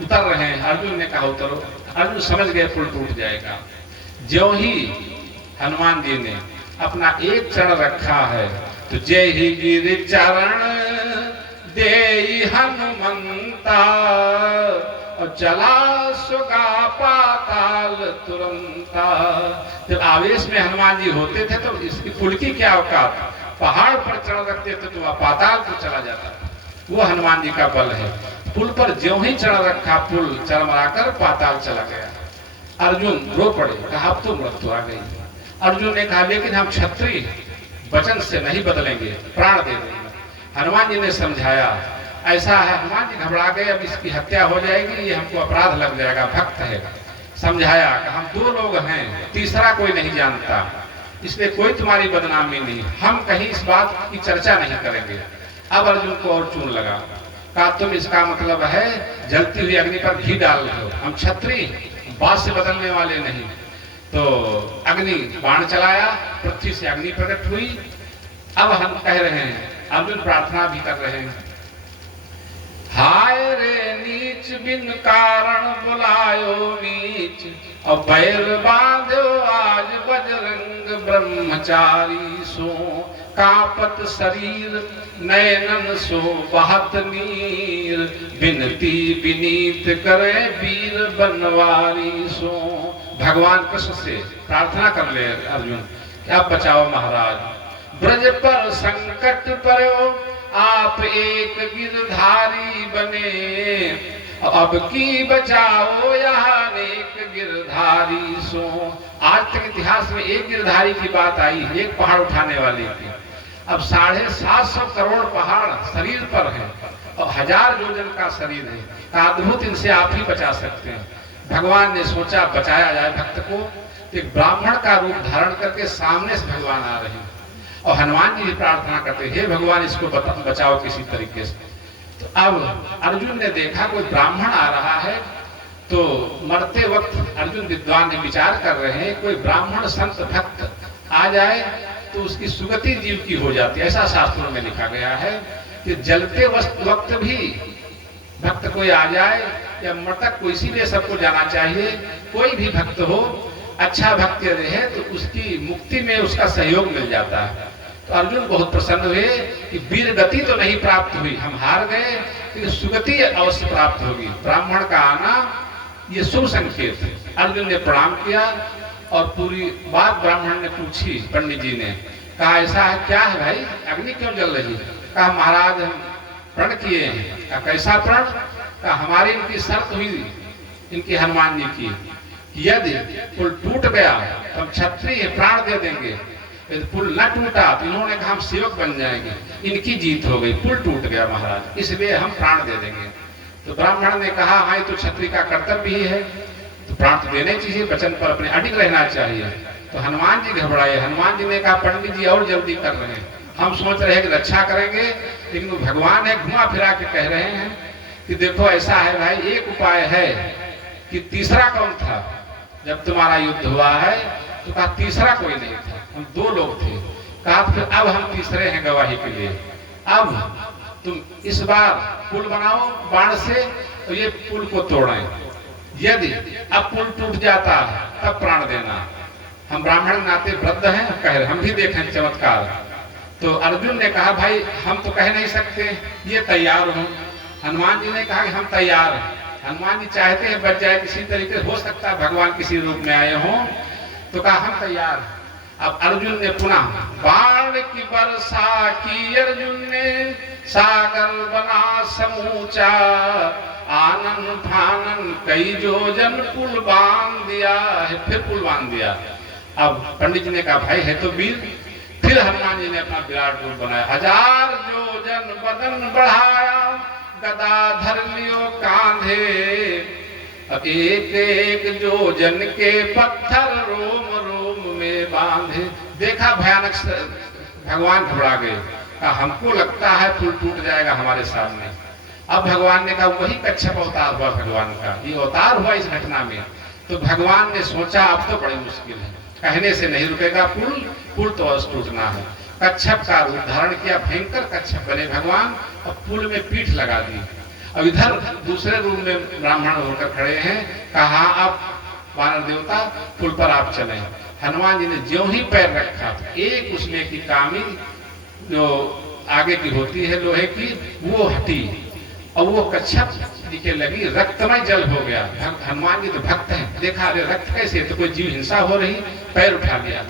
उतर रहे हैं। अर्जुन ने कहा उतरो। अर्जुन समझ गए पुल टूट जाएगा। ज्यों ही हनुमान जी ने अपना एक चरण रखा है तो जय ही गिर चरण दे हनुमंता और चला सुगा पाताल तुरंता। जब आवेश में हनुमान जी होते थे तो इसकी पुल की क्या औकात, पहाड़ पर चढ़ रखते थे तो वह पाताल को चला जाता था। वो हनुमान जी का बल है। पुल पर ज्यों ही चढ़ रखा पुल चरमराकर पाताल चला गया। अर्जुन रो पड़े, कहा अब तो मृत्यु आ गई। अर्जुन ने कहा लेकिन हम क्षत्रिय वचन से नहीं बदलेंगे, प्राण दे देंगे। हनुमान जी ने समझाया ऐसा है, हनुमान जी घबरा गए, अब इसकी हत्या हो जाएगी, ये हमको अपराध लग जाएगा, भक्त है। समझाया कि हम दो लोग हैं, तीसरा कोई नहीं जानता, इसलिए कोई तुम्हारी बदनामी नहीं, हम कहीं इस बात की चर्चा नहीं करेंगे। अब अर्जुन को और चून लगा, कहा तुम इसका मतलब है जलती हुई अग्नि पर घी डाल दो, हम क्षत्रिय बात से बदलने वाले नहीं। तो अग्नि बाण चलाया, पृथ्वी से अग्नि प्रकट हुई। अब हम कह रहे हैं, अर्जुन प्रार्थना भी कर रहे हैं, हाय रे नीच बिन कारण बुलायो नीच और बैर बांधो आज बजरंग ब्रह्मचारी सो कापत शरीर नयनन सो बहत नीर बिनती विनीत करे वीर बनवारी सो। भगवान कृष्ण से प्रार्थना कर ले अर्जुन, क्या बचाओ महाराज, ब्रज पर संकट परो आप एक गिरधारी बने, अब की बचाओ यहाँ एक गिरधारी सो। आज तक इतिहास में एक गिरधारी की बात आई, एक पहाड़ उठाने वाली थी। अब 750 करोड़ पहाड़ शरीर पर है और 1000 योजन का शरीर है, अद्भुत, इनसे आप ही बचा सकते हैं। भगवान ने सोचा बचाया जाए भक्त को, तो एक ब्राह्मण का रूप धारण करके सामने से भगवान आ रहे हैं और हनुमान जी भी प्रार्थना करते, हे भगवान इसको बचाओ किसी तरीके से। तो अब अर्जुन ने देखा कोई ब्राह्मण आ रहा है, तो मरते वक्त अर्जुन विद्वान विचार कर रहे हैं कोई ब्राह्मण संत भक्त आ जाए तो उसकी सुगति जीव की हो जाती है। ऐसा शास्त्रों में लिखा गया है कि जलते वक्त भी भक्त कोई आ जाए या मृतक को, इसीलिए सबको जाना चाहिए, कोई भी भक्त हो अच्छा भक्त रहे तो उसकी मुक्ति में उसका सहयोग मिल जाता है। तो अर्जुन बहुत प्रसन्न हुए कि वीर गति तो नहीं प्राप्त हुई, हम हार गए, लेकिन सुगति अवश्य प्राप्त होगी। ब्राह्मण का आना ये शुभ संकेत है। अर्जुन ने प्रणाम किया और पूरी बात ब्राह्मण ने पूछी। पंडित जी ने कहा ऐसा है, क्या है भाई, अग्नि क्यों जल रही है? कहा महाराज हम प्रण किए हैं। कहा कैसा प्रण? कहा हमारी इनकी शर्त हुई, इनकी हनुमान जी की, यदि पुल टूट गया तो हम क्षत्रिय प्राण दे देंगे, यदि पुल न टूटा तो इन्होंने कहा हम सेवक बन जाएंगे। इनकी जीत हो गई, पुल टूट गया महाराज, इसलिए हम प्राण दे देंगे। तो ब्राह्मण ने कहा हाँ, तो क्षत्रिय का कर्तव्य ही है, तो प्राण तो देने चाहिए, वचन पर अपने अडिग रहना चाहिए। तो हनुमान जी घबराए। हनुमान जी ने कहा पंडित जी और जल्दी कर रहे हैं, हम सोच रहे हैं कि रक्षा करेंगे, लेकिन वो भगवान है घुमा फिरा के कह रहे हैं कि देखो ऐसा है भाई, एक उपाय है कि तीसरा कौन था जब तुम्हारा युद्ध हुआ है? तो कहा तीसरा कोई नहीं था, हम दो लोग थे। कहा फिर अब हम तीसरे हैं गवाही के लिए, अब तुम इस बार पुल बनाओ बाण से तो ये पुल को तोड़ें, यदि अब पुल टूट जाता तब प्राण देना। हम ब्राह्मण नाते वृद्ध हैं, कह रहे हम भी देखें चमत्कार। तो अर्जुन ने कहा भाई हम तो कह नहीं सकते, ये तैयार हो। हनुमान जी ने कहा कि हम तैयार हैं। हनुमान जी चाहते हैं बच जाए किसी तरीके, हो सकता है भगवान किसी रूप में आए हों, तो कहा हम तैयार हैं। अब अर्जुन ने पुनः बाण की वर्षा की, अर्जुन ने सागर बना समूचा, आनन फानन कई योजन पुल बांध दिया है, फिर पुल बांध दिया। अब पंडित जी ने कहा भाई है तो वीर। फिर हनुमान जी ने अपना विराट रूप बनाया, 1000 योजन बदन बढ़ाया, गदा धर लियो कांधे, अब एक एक योजन के पत्थर रोम रोम में बांधे। देखा भयानक भगवान घबरा गए, कहा हमको लगता है पुल टूट जाएगा हमारे सामने। अब भगवान ने कहा वही कच्छप अवतार हुआ भगवान का, ये अवतार हुआ इस घटना में। तो भगवान ने सोचा अब तो बड़ी मुश्किल है, कहने से नहीं रुकेगा पुल, पुल तो अवश्य टूटना है। कच्छप का रूप धारण किया, भयंकर कच्छप बने भगवान और पुल में पीठ लगा दी। अब इधर दूसरे रूम में ब्राह्मण होकर खड़े हैं, कहा आप वानर देवता पुल पर आप चलें। हनुमान जी ने ज्यों ही पैर रखा, एक उसमें की कामी जो आगे की होती है लोहे की, वो हटी और वो कच्छप दिखे लगी, रक्तमय जल हो गया। हनुमान जी तो भक्त हैं, देखा अरे रक्त कैसे, तो कोई जीव हिंसा हो रही, पैर उठा लिया,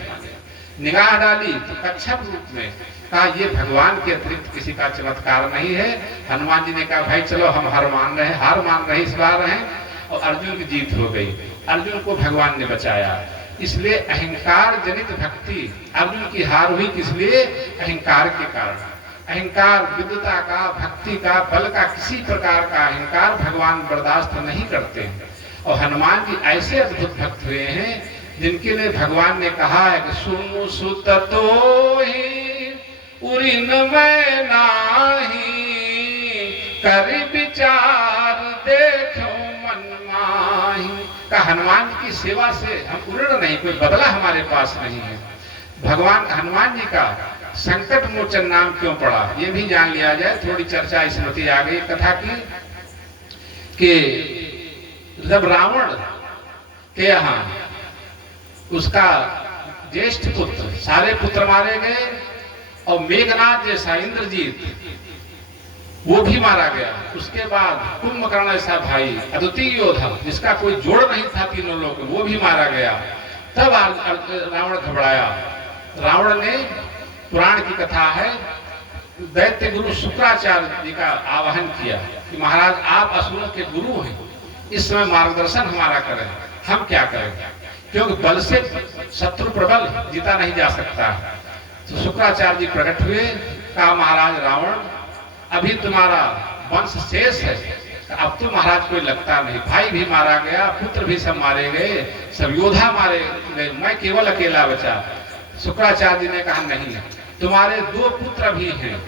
निगाह डाली तो कच्छप रूप में। कहा ये भगवान के अतिरिक्त किसी का चमत्कार नहीं है। हनुमान जी ने कहा भाई चलो हम हार मान रहे इस बार हैं, और अर्जुन की जीत हो गई। अर्जुन को भगवान ने बचाया। इसलिए अहंकार जनित भक्ति, अर्जुन की हार हुई किस लिए? अहंकार के कारण। अहंकार, विद्वता का, भक्ति का, बल का, किसी प्रकार का अहंकार भगवान बर्दाश्त नहीं करते हैं। और हनुमान जी ऐसे अद्भुत भक्त हुए हैं जिनके लिए भगवान ने कहा है कि सुनु सुत तो ही उरिन मैं नाही, कर विचार देखो मन माही। का हनुमान जी की सेवा से हम उड़ नहीं, कोई बदला हमारे पास नहीं है। भगवान हनुमान जी का संकट मोचन नाम क्यों पड़ा, ये भी जान लिया जाए। थोड़ी चर्चा स्मृति आ गई कथा की कि जब रावण के यहाँ उसका ज्येष्ठ पुत्र, सारे पुत्र मारे गए, और मेघनाथ जैसा इंद्रजीत वो भी मारा गया। उसके बाद कुंभकर्ण ऐसा भाई, अद्वितीय योद्धा जिसका कोई जोड़ नहीं था तीनों लोग, वो भी मारा गया। तब रावण घबराया। रावण ने, पुराण की कथा है, दैत्य गुरु शुक्राचार्य जी का आवाहन किया कि महाराज आप असुरों के गुरु हैं, इस समय मार्गदर्शन हमारा करें, हम क्या करें, क्योंकि बल से शत्रु प्रबल जीता नहीं जा सकता। तो शुक्राचार्य जी प्रकट हुए, कहा महाराज रावण अभी तुम्हारा वंश शेष है, अब तो महाराज कोई लगता नहीं, भाई भी मारा गया, पुत्र भी सब मारे गए, सब योद्धा मारे गए, मैं केवल अकेला बचा। शुक्राचार्य जी ने कहा नहीं, तुम्हारे दो पुत्र भी हैं,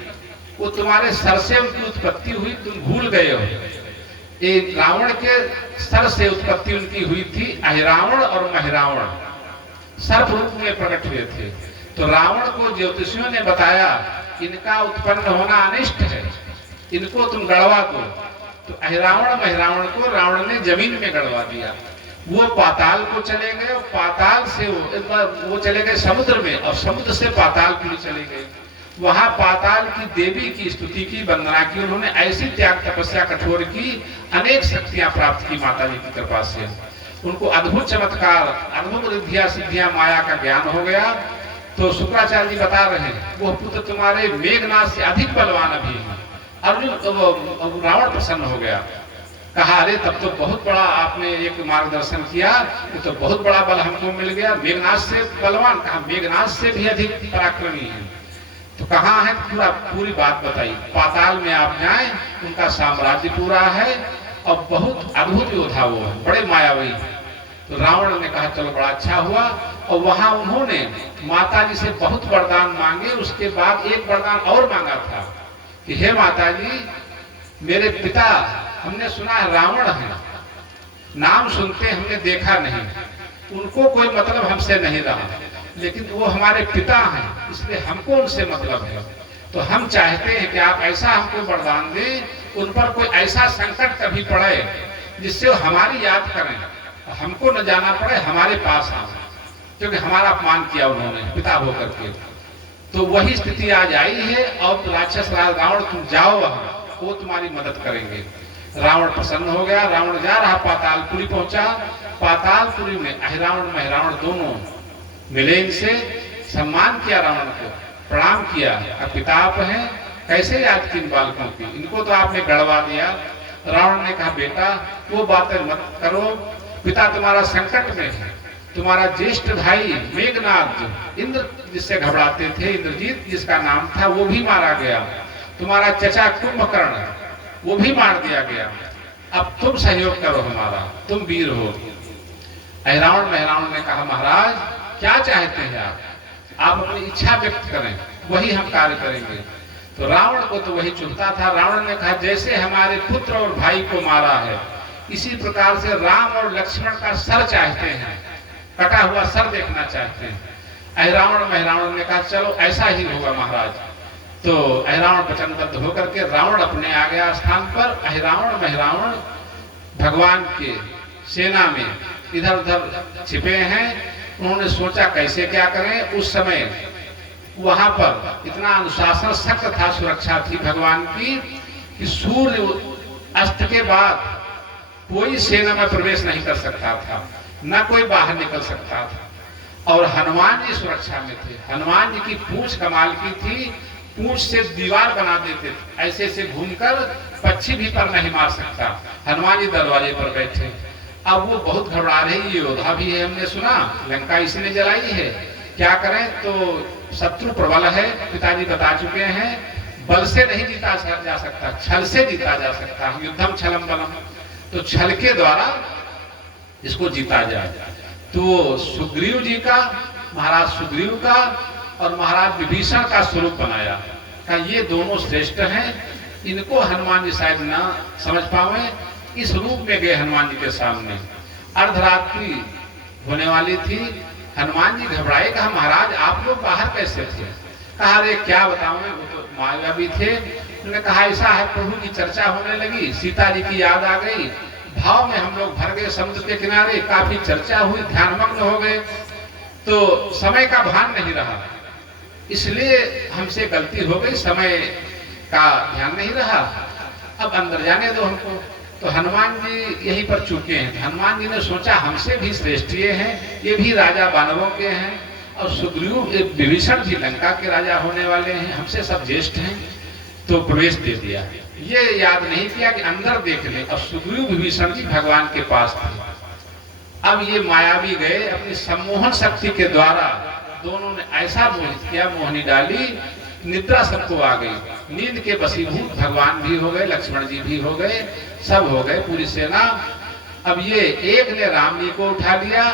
वो तुम्हारे सर से उनकी उत्पत्ति हुई, तुम भूल गए हो। एक रावण के सर से उत्पत्ति उनकी हुई थी, अहिरावण और महिरावण, सर्प रूप में प्रकट हुए थे। तो रावण को ज्योतिषियों ने बताया इनका उत्पन्न होना अनिष्ट है, इनको तुम गड़वा दो। तो अहिरावण महिरावण को रावण ने जमीन में गड़वा दिया। वो पाताल को चले गए, और पाताल से वो चले गए समुद्र में, और समुद्र से पातालपुरी चले गए। वहां पाताल की देवी की स्तुति की, वंदना की, उन्होंने ऐसी त्याग तपस्या कठोर की, अनेक शक्तियां प्राप्त की माता जी की कृपा से। उनको अद्भुत चमत्कार, अद्भुत रिद्धियां सिद्धियां, माया का ज्ञान हो गया। तो शुक्राचार्य जी बता रहे हैं वो पुत्र तुम्हारे मेघनाथ से अधिक बलवान अभी है। अर्जुन, रावण प्रसन्न हो गया, कहा अरे तब तो बहुत बड़ा आपने एक मार्गदर्शन किया, ये तो बहुत बड़ा बल हमको मिल गया, मेघनाथ से बलवान। कहा मेघनाथ से भी अधिक पराक्रमी है। तो कहाँ है, पूरी बात बताई। पाताल में आप जाएं, उनका साम्राज्य पूरा है, और बहुत अद्भुत योद्धा वो है, बड़े मायावी। तो रावण ने कहा चलो बड़ा अच्छा हुआ, और वहां उन्होंने माता जी से बहुत वरदान मांगे। उसके बाद एक वरदान और मांगा था कि हे माता जी, मेरे पिता, हमने सुना है रावण है, नाम सुनते हमने देखा नहीं, उनको कोई मतलब हमसे नहीं रहा, लेकिन वो हमारे पिता हैं, इसलिए हमको उनसे मतलब है। तो हम चाहते हैं कि आप ऐसा हमको वरदान दें, उन पर कोई ऐसा संकट कभी पड़े जिससे वो हमारी याद करें, हमको न जाना पड़े, हमारे पास आए, क्योंकि हमारा अपमान किया उन्होंने पिता होकर के। तो वही स्थिति आज आई है। और राक्षस राज रावण, तुम जाओ वहां, वो तुम्हारी मदद करेंगे। रावण प्रसन्न हो गया। रावण जा रहा, पातालपुरी पहुंचा। पातालपुरी में अहिरावण महिरावण दोनों मिले, इनसे सम्मान किया, रावण को प्रणाम किया। अब पिता आप हैं, कैसे याद की इन बालकों की, इनको तो आपने गड़वा दिया। रावण ने कहा बेटा वो बातें मत करो, पिता तुम्हारा संकट में है, तुम्हारा ज्येष्ठ भाई मेघनाथ, इंद्र जिससे घबराते थे, इंद्रजीत जिसका नाम था, वो भी मारा गया। तुम्हारा चचा कुंभकर्ण, वो भी मार दिया गया। अब तुम सहयोग करो हमारा, तुम वीर हो। अहिरावण महिरावण ने कहा महाराज क्या चाहते हैं आप अपनी इच्छा व्यक्त करें, वही हम कार्य करेंगे। तो रावण को तो वही चुनता था। रावण ने कहा जैसे हमारे पुत्र और भाई को मारा है, इसी प्रकार से राम और लक्ष्मण का सर चाहते हैं, कटा हुआ सर देखना चाहते हैं। अहिरावण महिरावण ने कहा चलो ऐसा ही होगा महाराज। तो अहिरावण वचनबद्ध होकर के रावण अपने आ गया स्थान पर। अहिरावण महिरावण भगवान के सेना में इधर उधर छिपे हैं। उन्होंने सोचा कैसे क्या करें। उस समय वहां पर इतना अनुशासन सख्त था, सुरक्षा थी भगवान की, कि सूर्य अस्त के बाद कोई सेना में प्रवेश नहीं कर सकता था, न कोई बाहर निकल सकता था। और हनुमान जी सुरक्षा में थे। हनुमान जी की पूंछ कमाल की थी, पूंछ से दीवार बना देते थे, ऐसे ऐसे घूमकर पक्षी भी पर नहीं मार सकता। हनुमान जी दरवाजे पर बैठे। अब वो बहुत घबरा रही, योद्धा भी है, हमने सुना लंका इसने जलाई है, क्या करें। तो शत्रु प्रबल है, पिताजी बता चुके हैं, बल से नहीं जीता जा सकता, छल से जीता जा सकता। युद्धम छलम बलम, तो छल के द्वारा इसको जीता जाए। तो सुग्रीव जी का, महाराज सुग्रीव का और महाराज विभीषण का स्वरूप बनाया, कहा ये दोनों श्रेष्ठ हैं, इनको हनुमान जी शायद ना समझ पावे। इस रूप में गए हनुमान जी के सामने। अर्धरात्रि होने वाली थी। हनुमान जी घबराए, कहा महाराज आप लोग बाहर कैसे थे। कहा अरे क्या बताऊं, वो तो मायावी थे। उन्होंने कहा ऐसा है, प्रभु की चर्चा होने लगी, सीता जी की याद आ गई, भाव में हम लोग भर गए समुद्र के किनारे, काफी चर्चा हुई, ध्यानमग्न हो गए, तो समय का भान नहीं रहा, इसलिए हमसे गलती हो गई, समय का ध्यान नहीं रहा, अब अंदर जाने दो हमको। तो हनुमान जी यहीं पर चुके हैं। हनुमान जी ने सोचा हमसे भी श्रेष्ठ ये हैं, ये भी राजा वानरों के हैं, और सुग्रीव विभीषण जी लंका के राजा होने वाले हैं, हमसे सब ज्येष्ठ हैं, तो प्रवेश दे दिया। ये याद नहीं किया कि अंदर देख ले। और सुग्रीव विभीषण जी भगवान के पास थे। अब ये मायावी गए, अपनी सम्मोहन शक्ति के द्वारा दोनों ने ऐसा मोहित किया, मोहनी डाली, निद्रा सबको आ गई। नींद के वशीभूत भगवान भी हो गए, लक्ष्मण जी भी हो गए, सब हो गए, पूरी सेना। अब ये एक ने राम जी को उठा लिया,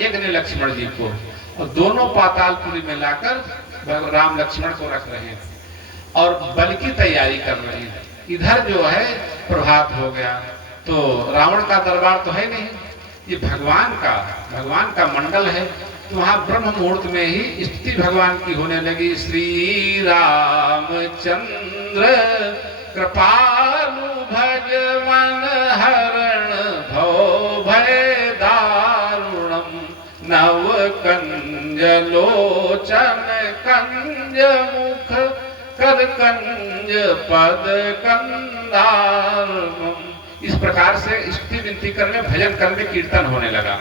एक ने लक्ष्मण जी को, और दोनों पातालपुरी में लाकर राम लक्ष्मण को रख रहे हैं और बल की तैयारी कर रहे हैं। इधर जो है प्रभात हो गया, तो रावण का दरबार तो है नहीं, ये भगवान का मंडल है। तो वहां ब्रह्म मुहूर्त में ही स्तुति भगवान की होने लगी। श्री रामचंद्र कृपालु भजवन हरण भव भय दारुणम नव कंज लोचन कंज मुख कर कंज पद कंदारुणम। इस प्रकार से स्तुति विनती करने, भजन करने, कीर्तन होने लगा।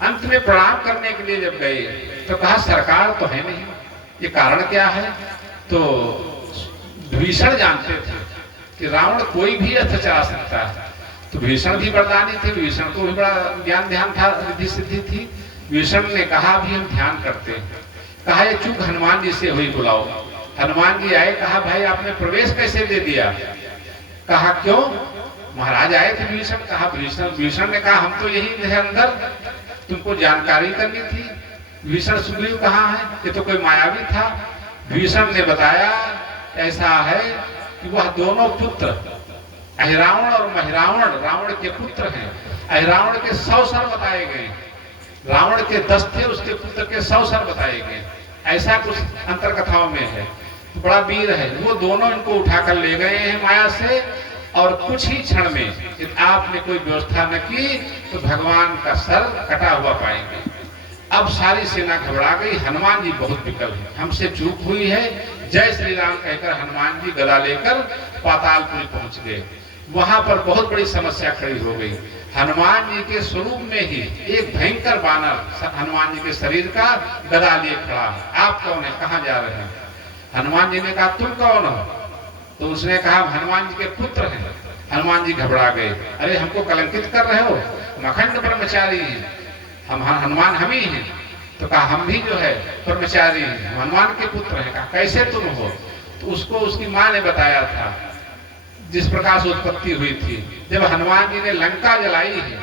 अंत में प्रणाम करने के लिए जब गए तो कहा सरकार तो है नहीं, ये कारण क्या है। तो भीषण जानते थे कि रावण कोई भी अस्त्र चला सकता है, तो भीषण भी वरदानी थे, भीषण को भी बड़ा ज्ञान ध्यान था, रिद्धि सिद्धि थी। भीषण ने कहा भी हम ध्यान करते हैं। कहा ये चूक हनुमान जी से हुई, बुलाओ। हनुमान जी आए, कहा भाई आपने प्रवेश कैसे दे दिया। कहा क्यों, महाराज आए थे भीषण। कहा भीषण ने कहा हम तो यही थे अंदर, तुमको जानकारी करनी थी। भीषण सुग्रीव कहाँ है, ये तो कोई मायावी था। भीषण ने बताया ऐसा है कि वह दोनों पुत्र अहिरावण और महिरावण रावण के पुत्र हैं। अहिरावण के 100 सर बताए गए, रावण के 10 थे, उसके पुत्र के 100 सर बताए गए। ऐसा कुछ अंतर कथाओं में है, तो बड़ा वीर है। वो दोनों इनको उठाकर ले गए हैं माया से, और कुछ ही क्षण में यदि आपने कोई व्यवस्था न की तो भगवान का सर कटा हुआ पाएंगे। अब सारी सेना घबरा गई। हनुमान जी बहुत विकल है, हमसे चूक हुई है, जय श्री राम कहकर हनुमान जी गदा लेकर पातालपुरी पहुंच गए। वहां पर बहुत बड़ी समस्या खड़ी हो गई। हनुमान जी के स्वरूप में ही एक भयंकर बानर हनुमान जी के शरीर का गदा लिए खड़ा है। आप कौन है, कहाँ जा रहे हैं। हनुमान जी ने कहा तुम कौन हो। तो उसने कहा हनुमान जी के पुत्र हैं। हनुमान जी घबरा गए, अरे हमको कलंकित कर रहे हो, हम अखंड ब्रह्मचारी हैं, हम हनुमान हम ही हैं। तो कहा हम भी जो है ब्रह्मचारी हैं, हनुमान के पुत्र हैं। कहा कैसे तुम हो। तो उसको उसकी माँ ने बताया था जिस प्रकार से उत्पत्ति हुई थी। जब हनुमान जी ने लंका जलाई है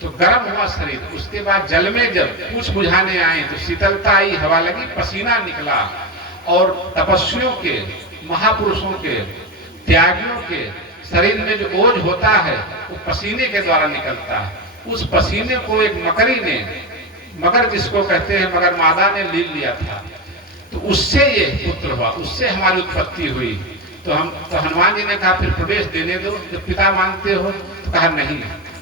तो गर्म हुआ शरीर, उसके बाद जल में जब पूछ बुझाने आए तो शीतलता आई, हवा लगी, पसीना निकला, और तपस्वियों के, महापुरुषों के, त्यागियों के शरीर में जो ओज होता है वो पसीने के द्वारा निकलता है। उस पसीने को एक मकरी ने, मगर जिसको कहते हैं मगर मादा ने लील लिया था। तो तो उससे ये पुत्र हुआ, उससे हमारी उत्पत्ति हुई। तो हनुमान जी ने कहा फिर प्रवेश देने दो, जब पिता मानते हो। तो कहा नहीं,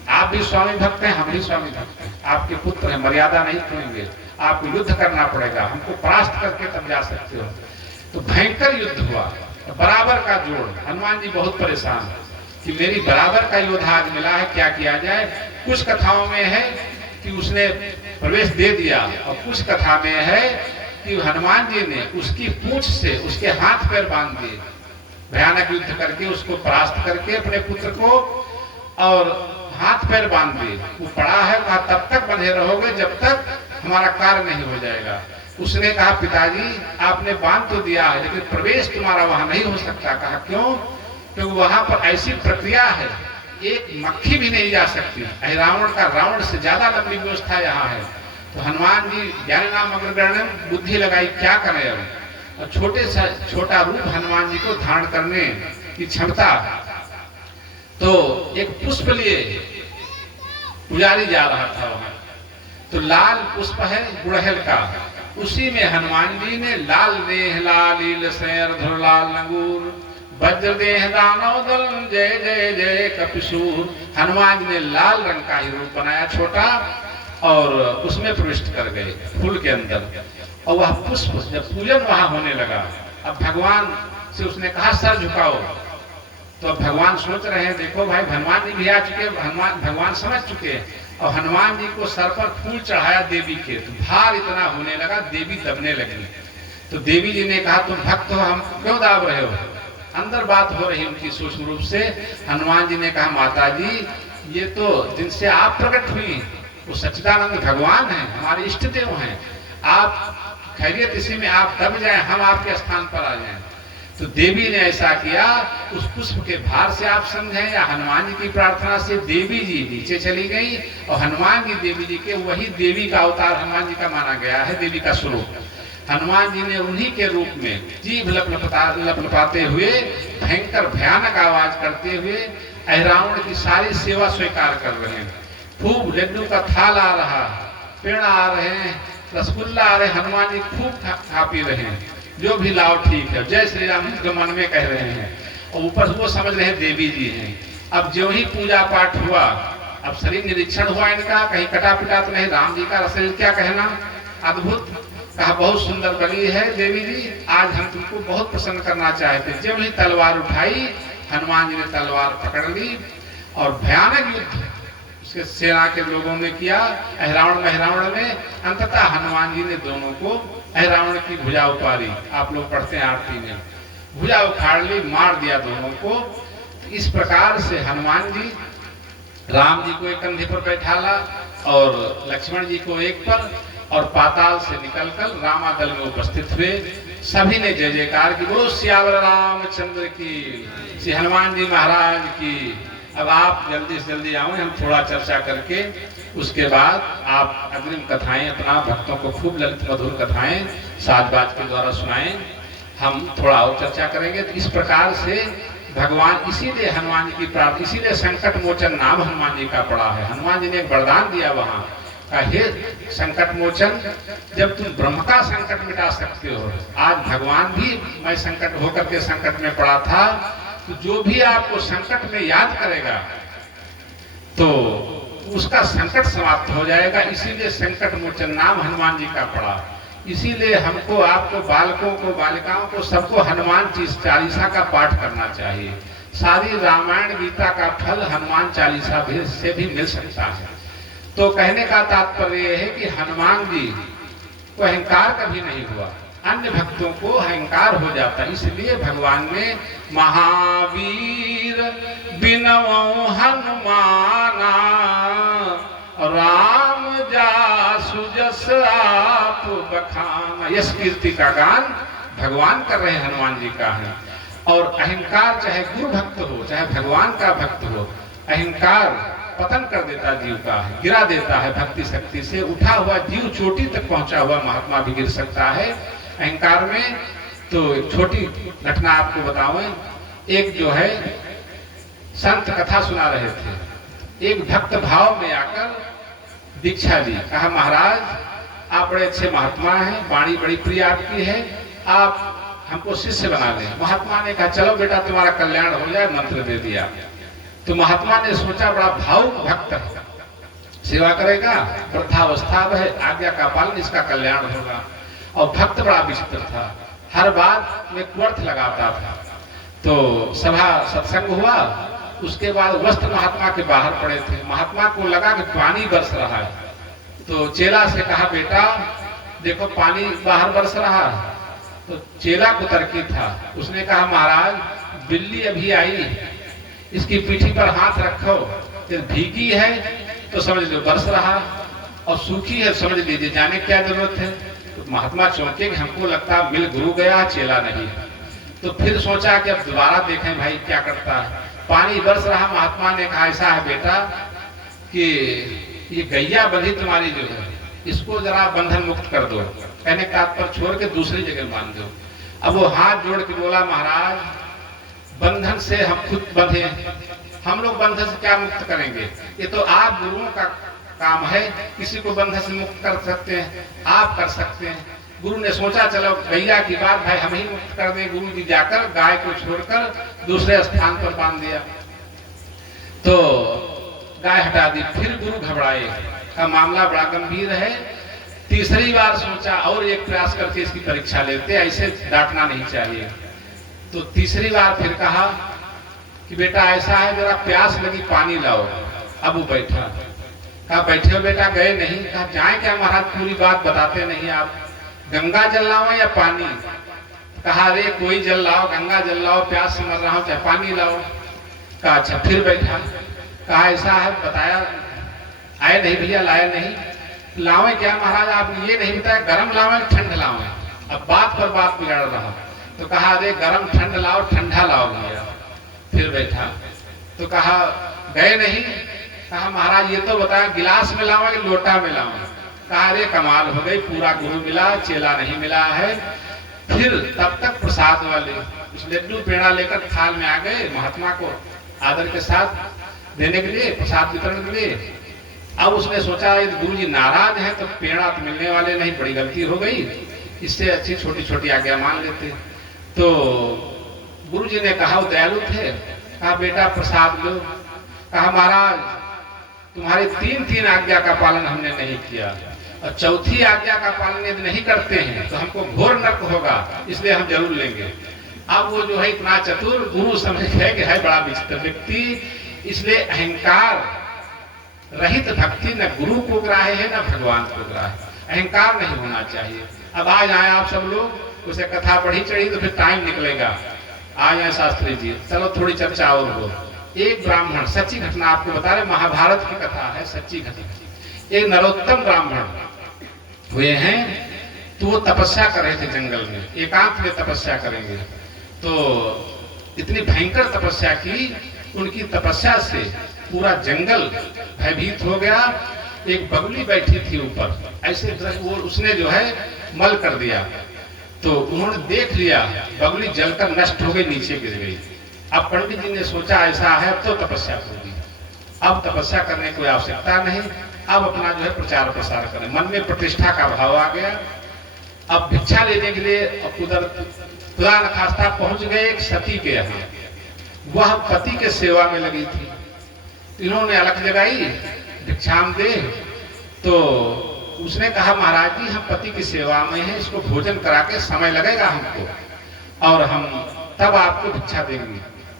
आप भी स्वामी भक्त हैं, हम भी स्वामी भक्त हैं, आपके पुत्र हैं, मर्यादा नहीं छोड़ेंगे, आपको युद्ध करना पड़ेगा, हमको परास्त करके तब जा सकते हो। तो भयंकर युद्ध हुआ, बराबर का जोड़। हनुमान जी बहुत परेशान कि मेरी बराबर का योद्धा आज मिला है, क्या किया जाए। कुछ कथाओं में है कि उसने प्रवेश दे दिया, और कुछ कथा में है कि हनुमान जी ने उसकी पूंछ से उसके हाथ पैर बांध दिए, भयानक युद्ध करके उसको परास्त करके अपने पुत्र को, और हाथ पैर बांध दिए। वो पड़ा है, कहा तब तक बंधे रहोगे जब तक हमारा कार्य नहीं हो जाएगा। उसने कहा पिताजी आपने बांध तो दिया है, लेकिन प्रवेश तुम्हारा वहां नहीं हो सकता। कहा क्यों? क्योंकि वहां पर ऐसी प्रक्रिया है, एक मक्खी भी नहीं जा सकती। रावण का, रावण से ज्यादा लंबी व्यवस्था यहाँ है। तो हनुमान जी ज्ञान नाम अग्रगण्य बुद्धि लगाई, क्या करें अब। और छोटे से छोटा रूप हनुमान जी को धारण करने की क्षमता। तो एक पुष्प लिए पुजारी जा रहा था वहां, तो लाल पुष्प है गुड़हल का, उसी में हनुमान जी ने लाल देह लालील सैर धुर लाल नगूर वज्र देह दानव दल जय जय जय कपिसूर। हनुमान जी ने लाल रंग का ही रूप बनाया छोटा, और उसमें प्रविष्ट कर गए फूल के अंदर। और वह पुष्प जब पूजन वहां होने लगा, अब भगवान से उसने कहा सर झुकाओ। तो अब भगवान सोच रहे हैं, देखो भाई हनुमान जी भी आ चुके, भगवान समझ चुके हैं। और हनुमान जी को सर पर फूल चढ़ाया देवी के, तो भार इतना होने लगा, देवी दबने लगी। तो देवी जी ने कहा तुम भक्त हो, हम क्यों दाब रहे हो। अंदर बात हो रही उनकी सूक्ष्म रूप से। हनुमान जी ने कहा माता जी ये तो जिनसे आप प्रकट हुई वो सच्चिदानंद भगवान हैं, हमारे इष्ट देव हैं। आप खैरियत इसी में आप दब जाएं, हम आपके स्थान पर आ जाएं। तो देवी ने ऐसा किया, उस पुष्प के भार से आप समझें या हनुमान जी की प्रार्थना से देवी जी नीचे चली गई, और हनुमान जी देवी जी के, वही देवी का अवतार हनुमान जी का माना गया है, देवी का स्वरूप। हनुमान जी ने उन्हीं के रूप में जीभ लपलपाते हुए, भयंकर भयानक आवाज करते हुए रावण की सारी सेवा स्वीकार कर रहे हैं। खूब लड्डू का थाल आ रहा, पेड़ आ रहे हैं, रसगुल्ला आ रहे, हनुमान जी खूब खा पी रहे हैं, जो भी लाओ ठीक है, जय श्री राम जो मन में कह रहे हैं। और ऊपर वो समझ रहे हैं देवी जी हैं। अब जो ही पूजा पाठ हुआ, अब शरीर निरीक्षण हुआ इनका, कहीं कटा पिटा तो नहीं, राम जी का शरीर क्या कहना, अद्भुत। कहा बहुत सुंदर बनी है देवी जी, आज हम तुमको बहुत प्रसन्न करना चाहते। जब ही तलवार उठाई, हनुमान जी ने तलवार पकड़ ली, और भयानक युद्ध उसके सेना के लोगों ने किया, रावण महरावण ने। अंततः हनुमान जी ने दोनों को, रावण की भुजा उतारी, आप लोग पढ़ते हैं आरती में, भुजा उखाड़ ली, मार दिया दोनों को। इस प्रकार से हनुमान जी राम जी को एक कंधे पर बैठाला और लक्ष्मण जी को एक पर, और पाताल से निकलकर रामादल में उपस्थित हुए। सभी ने जय जयकार की, बोलो सियावर रामचंद्र की, श्री हनुमान जी महाराज की। अब आप जल्दी से जल्दी आओ, हम थोड़ा चर्चा करके उसके बाद आप अग्रिम कथाएं अपना भक्तों को खूब ललित मधुर कथाएं साज बाज के द्वारा सुनाएं, हम थोड़ा और चर्चा करेंगे। तो इस प्रकार से भगवान, इसीलिए हनुमान जी की प्रार्थना, इसीलिए संकट मोचन नाम हनुमान जी का पड़ा है। हनुमान जी ने एक वरदान दिया वहां का, हे संकट मोचन, जब तुम ब्रह्म का संकट मिटा सकते हो, आज भगवान भी मैं संकट होकर के संकट में पड़ा था, तो जो भी आपको संकट में याद करेगा तो उसका संकट समाप्त हो जाएगा। इसीलिए संकट मोचन नाम हनुमान जी का पड़ा। इसीलिए हमको, आपको, बालकों को, बालिकाओं को, सबको हनुमान चालीसा का पाठ करना चाहिए। सारी रामायण गीता का फल हनुमान चालीसा से भी मिल सकता है। तो कहने का तात्पर्य यह है कि हनुमान जी को अहंकार कभी नहीं हुआ, अन्य भक्तों को अहंकार हो जाता, इसलिए भगवान ने महावीर बिनवो हनुमाना राम जासु जस आप बखाना। यश कीर्ति का गान भगवान कर रहे हनुमान जी का है। और अहंकार चाहे गुरु भक्त हो चाहे भगवान का भक्त हो, अहंकार पतन कर देता जीव का है, गिरा देता है। भक्ति शक्ति से उठा हुआ जीव चोटी तक पहुंचा हुआ महात्मा भी गिर सकता है अहंकार में। तो एक छोटी घटना आपको बताऊं। एक जो है संत कथा सुना रहे थे, एक भक्त भाव में आकर दीक्षा ली। कहा महाराज आप बड़े अच्छे महात्मा हैं, वाणी बड़ी प्रिय आपकी है, आप हमको शिष्य बना लें। महात्मा ने कहा चलो बेटा तुम्हारा कल्याण हो जाए, मंत्र दे दिया। तो महात्मा ने सोचा बड़ा भावुक भक्त है, सेवा करेगा, वृद्धावस्था है, आज्ञा का पालन, इसका कल्याण होगा। और भक्त बड़ा विचित्र था, हर बात में कुअर्थ लगाता था। तो सभा सत्संग हुआ, उसके बाद वस्त्र महात्मा के बाहर पड़े थे। महात्मा को लगा कि पानी बरस रहा है, तो चेला से कहा बेटा देखो पानी बाहर बरस रहा है। तो चेला कुतर्की था, उसने कहा महाराज बिल्ली अभी आई, इसकी पीठी पर हाथ रखो, भीगी है तो समझ लो बरस रहा, और सूखी है समझ लीजिए जाने क्या जरूरत है। तो महात्मा चौंके कि हमको लगता मिल गुरु गया, चेला नहीं। तो फिर सोचा कि अब दोबारा देखें भाई क्या करता है। पानी बरस रहा, महात्मा ने कहा ऐसा है बेटा कि ये गैया बंधी तुम्हारी जो है, इसको जरा बंधन मुक्त कर दो, कहने का पर छोड़ के दूसरी जगह बांध दो। अब वो हाथ जोड़ के बोला महाराज बंधन से हम खुद बंधे, हम लोग बंधन से क्या मुक्त करेंगे, ये तो आप गुरुओं का काम है, किसी को बंधन से मुक्त कर सकते हैं, आप कर सकते हैं। गुरु ने सोचा चलो गैया की बात भाई हम ही मुक्त कर दें। गुरु जी जाकर गाय को छोड़कर दूसरे स्थान पर बांध दिया, तो गाय हटा दी। फिर गुरु घबराए, का मामला बड़ा गंभीर है। तीसरी बार सोचा और एक प्रयास करके इसकी परीक्षा लेते, ऐसे डांटना नहीं चाहिए। तो तीसरी बार फिर कहा कि बेटा ऐसा है जरा प्यास लगी पानी लाओ। अब वो बैठा, कहा बैठे हो बेटा, गए नहीं। कहा जाए क्या महाराज, पूरी बात बताते नहीं आप, गंगा जल लाओ या पानी। कहा अरे कोई जल लाओ, गंगा जल लाओ, प्यास से मर रहा हूं, चाहे पानी लाओ। कहा अच्छा। फिर बैठा, कहा ऐसा है बताया, आए नहीं भैया, लाए नहीं। लावे क्या महाराज, आपने ये नहीं बताया गरम लावे ठंड लावे। अब बात पर बात बिगड़ रहा, तो कहा अरे गरम ठंड लाओ, ठंडा लाओ भैया। फिर बैठा, तो कहा गए नहीं। कहा महाराज ये तो बताया गिलास में लाओ या लोटा में लाओ। कहा अरे कमाल हो गई, पूरा गुरु मिला, चेला नहीं मिला है। फिर तब तक प्रसाद वाले उस लड्डू पेड़ा लेकर थाल में आ गए, महात्मा को आदर के साथ देने के लिए, प्रसाद वितरण के लिए। अब उसने सोचा यदि गुरु जी नाराज हैं तो पेड़ा तो मिलने वाले नहीं, बड़ी गलती हो गई, इससे अच्छी छोटी छोटी आज्ञा मान लेते। तो गुरु जी ने कहा, वो दयालु थे, कहा बेटा प्रसाद लो। कहा महाराज तुम्हारी तीन आज्ञा का पालन हमने नहीं किया, और चौथी आज्ञा का पालन यदि नहीं करते हैं तो हमको घोर नरक होगा, इसलिए हम जरूर लेंगे। अब वो जो है इतना चतुर, गुरु समझ गए कि है बड़ा विचित्र व्यक्ति, इसलिए अहंकार रहित भक्ति न गुरु को ग्राह्य है न भगवान को ग्राह्य, अहंकार नहीं होना चाहिए। अब आ जाए आप सब लोग, उसे कथा पढ़ी चढ़ी तो फिर टाइम निकलेगा। आ जाए शास्त्री जी, चलो थोड़ी चर्चा और हो। एक ब्राह्मण, सच्ची घटना आपको बता रहे, महाभारत की कथा है, सच्ची घटना। एक नरोत्तम ब्राह्मण हुए हैं, तो वो तपस्या कर रहे थे जंगल में, एकांत में तपस्या करेंगे। तो इतनी भयंकर तपस्या की, उनकी तपस्या से पूरा जंगल भयभीत हो गया। एक बगुली बैठी थी ऊपर, ऐसे वो उसने जो है मल कर दिया, तो उन्होंने देख लिया बगुली जलकर नष्ट हो गई, नीचे गिर गई। अब पंडित जी ने सोचा ऐसा है अब तो तपस्या होगी, अब तपस्या करने की कोई आवश्यकता नहीं, अब अपना जो है प्रचार प्रसार करें। मन में प्रतिष्ठा का भाव आ गया। अब भिक्षा लेने के लिए खुदा न खास्ता पहुंच गए एक सती के यहाँ, वह पति के सेवा में लगी थी। इन्होंने अलग जगाई, भिक्षाम दे। तो उसने कहा महाराज जी हम पति की सेवा में हैं, इसको भोजन करा के समय लगेगा हमको, और हम तब आपको भिक्षा देंगे।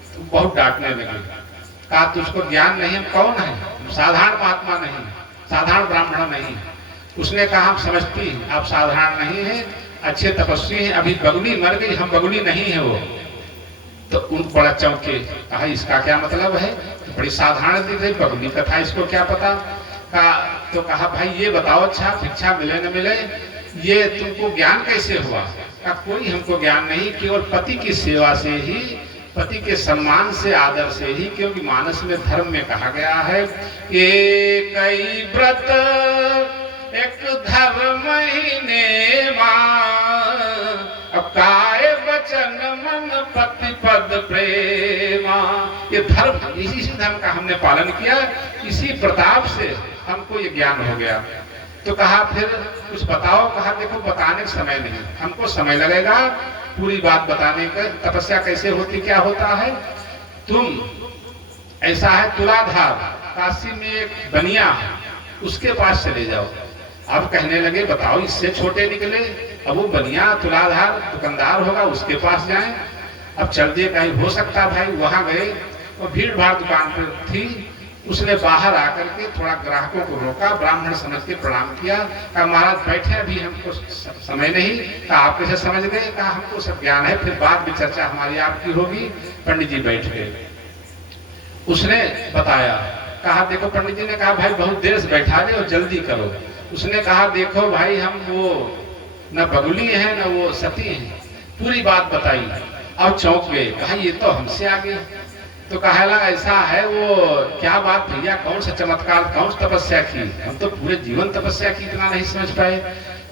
तो बहुत डांटने लगे, कहा तुझको ज्ञान नहीं, हम कौन है, साधारण महात्मा नहीं, साधारण ब्राह्मण नहीं। उसने कहा हम समझती आप साधारण नहीं है, अच्छे तपस्वी हैं, अभी बगुली मर गई, हम बगुली नहीं है वो। तो उन बड़ा चौंके, कहा इसका क्या मतलब है, तो बड़ी साधारण दिख रही बगुली कथा, इसको क्या पता। तो कहा भाई ये बताओ अच्छा भिक्षा मिले न मिले, ये तुमको ज्ञान कैसे हुआ। कहा कोई हमको ज्ञान नहीं, केवल पति की सेवा से ही, पति के सम्मान से, आदर से ही, क्योंकि मानस में धर्म में कहा गया है एक व्रत एक धर्म ही ने अब काय वचन मन पति पद प्रेमा। ये धर्म, इसी धर्म का हमने पालन किया, इसी प्रताप से हमको ये ज्ञान हो गया। तो कहा फिर कुछ बताओ। कहा देखो बताने का समय नहीं, हमको समय लगेगा पूरी बात बताने का। तपस्या कैसे होती, क्या होता है। तुम ऐसा है तुलाधार काशी में एक बनिया है, उसके पास चले जाओ। अब कहने लगे बताओ इससे छोटे निकले। अब वो बनिया तुलाधार दुकानदार होगा, उसके पास जाएं। अब चल दिए, कहीं हो सकता भाई। वहां गए और भीड़ भाड़ दुकान पर थी। उसने बाहर आकर के थोड़ा ग्राहकों को रोका, ब्राह्मण समझ के प्रणाम किया। कहा महाराज बैठे, अभी हमको समय नहीं। कहा आप कैसे समझ गए। कहा हमको सब ज्ञान है, फिर बाद में चर्चा हमारी आपकी होगी। पंडित जी बैठ गए, उसने बताया। कहा देखो, पंडित जी ने कहा भाई बहुत देर से बैठा रहे और जल्दी करो। उसने कहा देखो भाई हम वो न बगुली है न वो सती है, पूरी बात बताई। अब चौंक गए, कहा ये तो हमसे आगे। तो कहा लगा ऐसा है, वो क्या बात भैया, कौन सा चमत्कार, कौन सी तपस्या की, हम तो पूरे जीवन तपस्या की, इतना नहीं समझ पाए।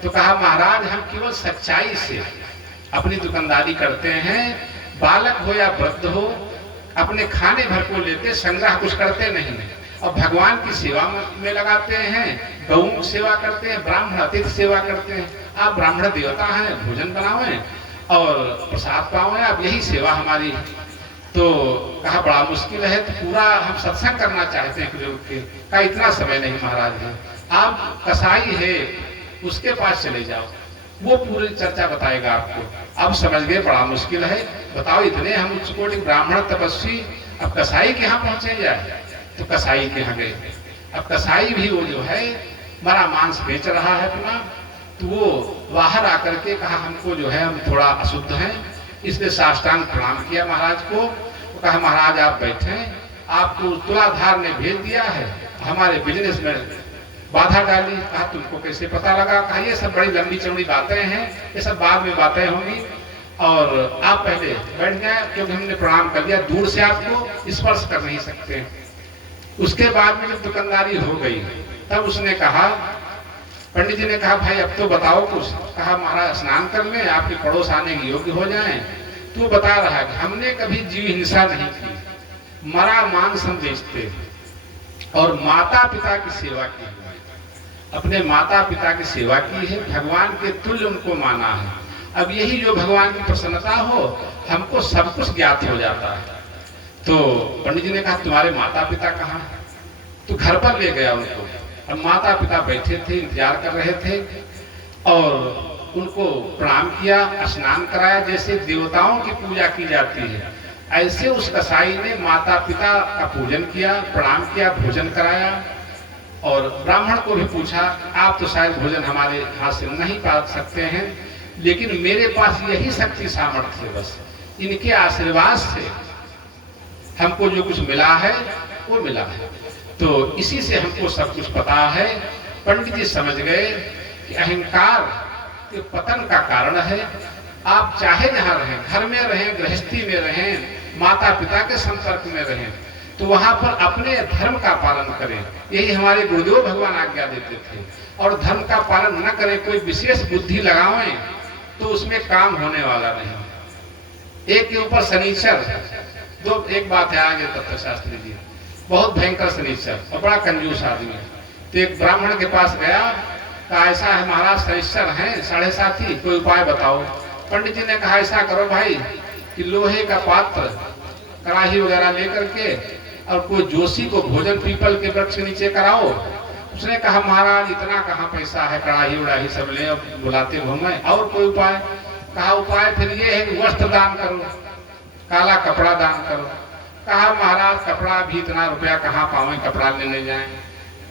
तो कहा महाराज हम केवल सच्चाई से अपनी दुकानदारी करते हैं, बालक हो या वृद्ध हो, अपने खाने भर को लेते, संग्रह कुछ करते नहीं। और भगवान की सेवा में लगाते हैं, गऊ की सेवा करते हैं, ब्राह्मण अतिथि सेवा करते हैं। आप ब्राह्मण देवता हैं, भोजन बनावे और प्रसाद पावे, आप यही सेवा हमारी। तो कहा बड़ा मुश्किल है, तो पूरा हम सत्संग करना चाहते हैं के। कहा इतना समय नहीं महाराज है, आप कसाई है उसके पास चले जाओ, वो पूरी चर्चा बताएगा आपको। अब समझ गए बड़ा मुश्किल है, बताओ इतने हम उच्च कोटि ब्राह्मण तपस्वी, अब कसाई के यहाँ पहुंचे जाए। तो कसाई के यहाँ गए। अब कसाई भी वो जो है मरा मांस बेच रहा है अपना, तो वो बाहर आकर के कहा हमको जो है हम थोड़ा अशुद्ध हैं, इसलिए साष्टांग प्रणाम किया महाराज को। तो कहा महाराज आप बैठे, आपको तुलाधार ने भेज दिया है, हमारे बिजनेस में बाधा डाली। कहा तुमको कैसे पता लगा। कहा ये सब बड़ी लंबी चौड़ी बातें हैं, ये सब बाद में बातें होंगी, और आप पहले बैठ जाए क्योंकि हमने प्रणाम कर दिया, दूर से आपको स्पर्श कर नहीं सकते। उसके बाद में जब दुकानदारी हो गई तब उसने कहा, पंडित जी ने कहा भाई अब तो बताओ कुछ। कहा महाराज स्नान कर ले, आपके पड़ोस आने के योग्य हो जाएं। तो बता रहा है कि हमने कभी जीव हिंसा नहीं की, मरा मांस हम बेचते और माता पिता की सेवा की, अपने माता पिता की सेवा की है, भगवान के तुल्य उनको माना है। अब यही जो भगवान की प्रसन्नता हो, हमको सब कुछ ज्ञात हो जाता है। तो पंडित जी ने कहा तुम्हारे माता पिता कहाँ हैं। तो घर पर ले गया उनको। अब माता पिता बैठे थे, इंतजार कर रहे थे, और उनको प्रणाम किया, स्नान कराया, जैसे देवताओं की पूजा की जाती है ऐसे उस कसाई ने माता पिता का पूजन किया, प्रणाम किया, भोजन कराया। और ब्राह्मण को भी पूछा आप तो शायद भोजन हमारे हाथ से नहीं पा सकते हैं, लेकिन मेरे पास यही शक्ति सामर्थ्य है, बस इनके आशीर्वाद से हमको जो कुछ मिला है वो मिला है, तो इसी से हमको सब कुछ पता है। पंडित जी समझ गए कि अहंकार के पतन का कारण है। आप चाहे जहाँ रहें, घर में रहें, गृहस्थी में रहें, माता पिता के संपर्क में रहें, तो वहां पर अपने धर्म का पालन करें। यही हमारे गुरुदेव भगवान आज्ञा देते थे। और धर्म का पालन न करें, कोई विशेष बुद्धि लगावें तो उसमें काम होने वाला नहीं। एक के ऊपर शनिचर, दो एक बात है आगे तत्व शास्त्री जी, बहुत भयंकर शनिचर और बड़ा कंजूस आदमी। तो एक ब्राह्मण के पास गया, कहा ऐसा है महाराज शनिचर हैं 7.5, कोई उपाय बताओ। पंडित जी ने कहा ऐसा करो भाई कि लोहे का पात्र, कड़ाही वगैरह लेकर के और कोई जोशी को भोजन पीपल के वृक्ष के नीचे कराओ। उसने कहा महाराज इतना कहाँ पैसा है, कड़ाही उड़ाही सब ले और बुलाते घूमे, और कोई उपाय। कहा उपाय फिर ये है कि वस्त्र दान करो, काला कपड़ा दान करो। कहा महाराज कपड़ा भी इतना रुपया कहाँ पावे, कपड़ा लेने जाएं।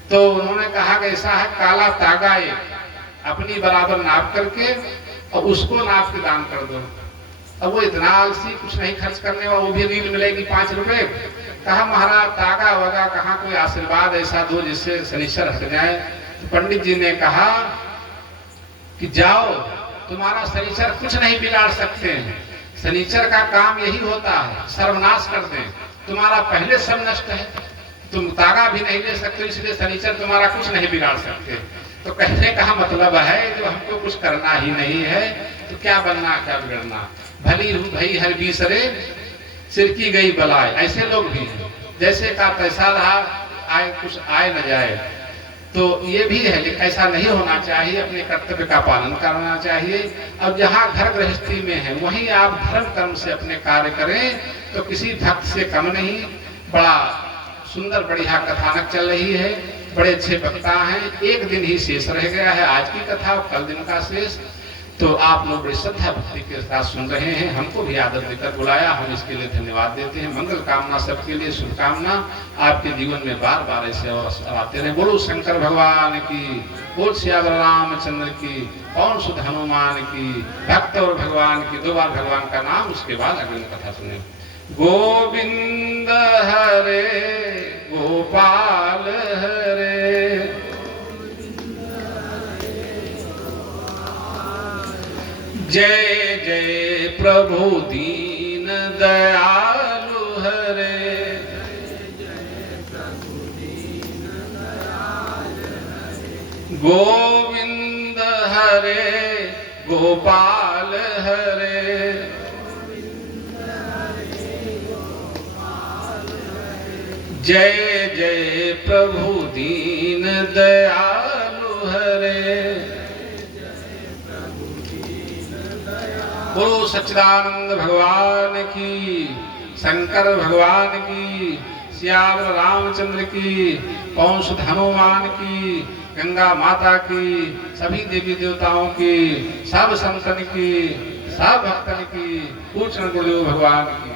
तो उन्होंने कहा कि ऐसा है काला तागा एक अपनी बराबर नाप करके और उसको नाप के दान कर दो। अब वो इतना आलसी, कुछ नहीं खर्च करने वाला, वो भी रील मिलेगी 5 रुपए। कहा महाराज तागा वगा कहाँ, कोई आशीर्वाद ऐसा दो जिससे शनिचर हट जाए। तो पंडित जी ने कहा कि जाओ, तुम्हारा शनिचर कुछ नहीं बिगाड़ सकते हैं, शनिचर का काम यही होता है सर्वनाश कर दें, तुम्हारा पहले सब नष्ट है, तुम तागा भी नहीं ले सकते, इसलिए शनिचर तुम्हारा कुछ नहीं बिगाड़ सकते। तो कहने का मतलब है जो हमको कुछ करना ही नहीं है तो क्या बनना क्या बिगड़ना, भली हूँ भई हर बीसरे सिर की गई बलाए। ऐसे लोग भी हैं, जैसे का तैसा रहा, आए कुछ आए न जाए। तो ये भी है, लेकिन ऐसा नहीं होना चाहिए। अपने कर्तव्य का पालन करना चाहिए। अब जहाँ घर गृहस्थी में है वहीं आप धर्म कर्म से अपने कार्य करें तो किसी भक्त से कम नहीं। बड़ा सुंदर बढ़िया कथानक चल रही है, बड़े अच्छे वक्ता हैं। एक दिन ही शेष रह गया है आज की कथा, कल दिन का शेष। तो आप लोग बड़ी श्रद्धा भक्ति के साथ सुन रहे हैं, हमको भी आदर देकर बुलाया, हम इसके लिए धन्यवाद देते हैं। मंगल कामना सबके लिए, शुभकामना आपके जीवन में बार बार ऐसे अवसर आते रहे। बोलो शंकर भगवान की, बोल श्याम रामचंद्र की, पवन सुत हनुमान की, भक्त और भगवान की। 2 बार भगवान का नाम, उसके बाद अगली कथा सुने। गोविंद हरे गोपाल हरे, जय जय प्रभु दीन दयालु हरे, गोविंद हरे गोपाल हरे, जय जय प्रभु दीन दयालु हरे। बोलो सच्चिदानंद भगवान की, शंकर भगवान की, श्याम रामचंद्र की, पवन सुत हनुमान की, गंगा माता की, सभी देवी देवताओं की, सब संतन की, सब भक्तन की, पूर्ण गुरुदेव भगवान की।